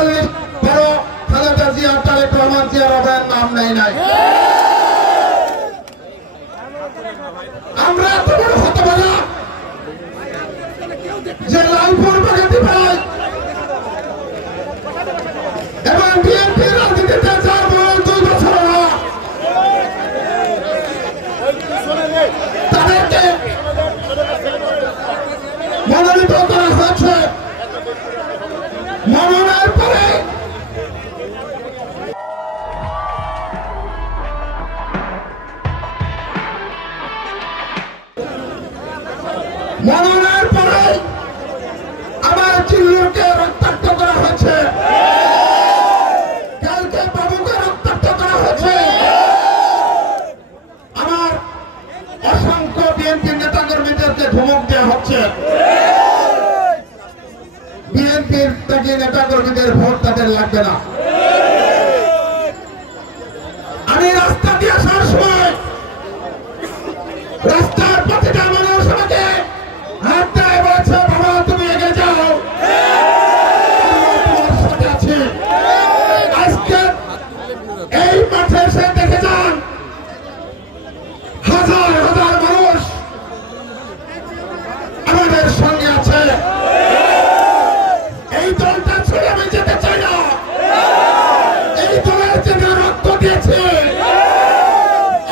৪৫ বড় খালেদা জিয়া তারেক রহমান জিয়া রবের নাম নেই নাই। আমরা এত বড় হতভাগা যে লালপুর বাগাতি ভাই এবং বিএনপি রাজনীতিতে ৪ বছর ২ বছর তাদেরকে মনোনীত করা হয়েছে। মনোনয়নের পরে আমার চিল্লুরকে রক্তাক্ত করা হয়েছে, কালকে বাবুকে রক্তাক্ত করা হয়েছে, আমার অসংখ্য বিএনপি নেতা কর্মীদেরকে ধমক দেওয়া হচ্ছে। বিএনপির থেকে নেতা কর্মীদের ভোট তাদের লাগবে না। আমি রাস্তা দিয়ে আসার সময় রাস্তার প্রতিটা মানুষ আমাকে হাত দেয়, বলছে বাবা তুমি এগিয়ে যাও, তোমার সাথে আছি। আজকে এই মাঠে এসে দেখে যান হাজার হাজার মানুষ আমাদের সঙ্গে আছে। এই দলটা ছেড়ে আমি যেতে চাই না। এই দলের জন্য রক্ত দিয়েছে,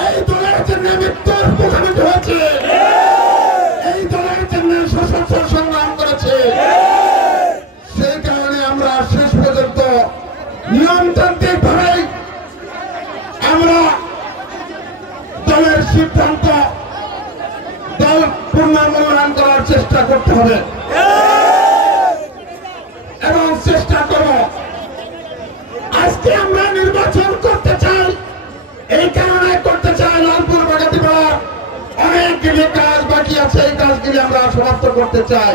এই দলের জন্য মৃত্যুর মুখোমুখি হয়েছে, এই দলের জন্য সশস্ত্র সংগ্রাম করেছে। সেই কারণে আমরা শেষ পর্যন্ত নিয়মতান্ত্রিক ভাবে আমরা দলের সিদ্ধান্ত দল পুনর্মূল্যায়ন করার চেষ্টা করতে হবে এবং চেষ্টা করব। আজকে আমরা নির্বাচন করতে চাই, এই কারণে করতে চাই লালপুর বাগাতিপাড়ার অনেকগুলি কাজ বাকি আছে, এই কাজগুলি আমরা সমাপ্ত করতে চাই।